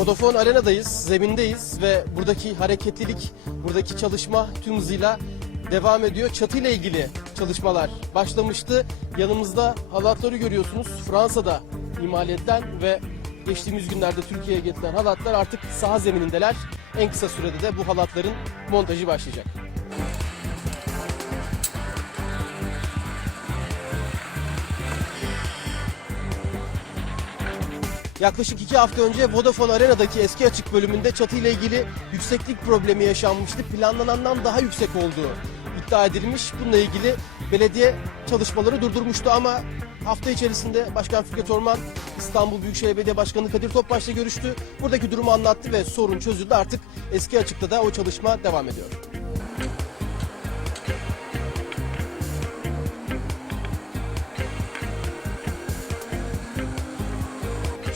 Vodafone Arena'dayız, zemindeyiz ve buradaki hareketlilik, buradaki çalışma tüm hızıyla devam ediyor. Çatı ile ilgili çalışmalar başlamıştı. Yanımızda halatları görüyorsunuz. Fransa'da imal edilen ve geçtiğimiz günlerde Türkiye'ye getirilen halatlar artık saha zeminindeler. En kısa sürede de bu halatların montajı başlayacak. Yaklaşık iki hafta önce Vodafone Arena'daki eski açık bölümünde çatı ile ilgili yükseklik problemi yaşanmıştı. Planlanandan daha yüksek olduğu iddia edilmiş. Bununla ilgili belediye çalışmaları durdurmuştu ama hafta içerisinde Başkan Fikret Orman İstanbul Büyükşehir Belediye Başkanı Kadir Topbaş'la görüştü. Buradaki durumu anlattı ve sorun çözüldü. Artık eski açıkta da o çalışma devam ediyor.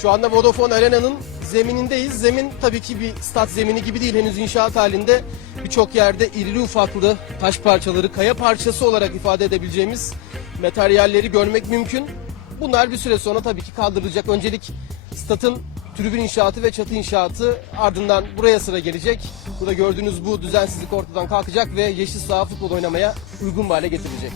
Şu anda Vodafone Arena'nın zeminindeyiz. Zemin tabii ki bir stat zemini gibi değil. Henüz inşaat halinde birçok yerde irili ufaklı taş parçaları, kaya parçası olarak ifade edebileceğimiz materyalleri görmek mümkün. Bunlar bir süre sonra tabii ki kaldırılacak. Öncelik statın tribün inşaatı ve çatı inşaatı ardından buraya sıra gelecek. Burada gördüğünüz bu düzensizlik ortadan kalkacak ve yeşil saha futbol oynamaya uygun bir hale getirecek.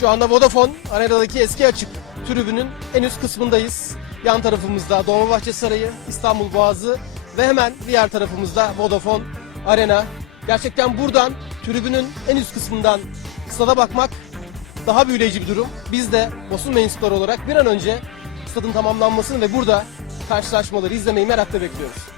Şu anda Vodafone Arena'daki eski açık tribünün en üst kısmındayız. Yan tarafımızda Dolmabahçe Sarayı, İstanbul Boğazı ve hemen diğer tarafımızda Vodafone Arena. Gerçekten buradan tribünün en üst kısmından stada bakmak daha büyüleyici bir durum. Biz de basın mensupları olarak bir an önce stadın tamamlanmasını ve burada karşılaşmaları izlemeyi merakla bekliyoruz.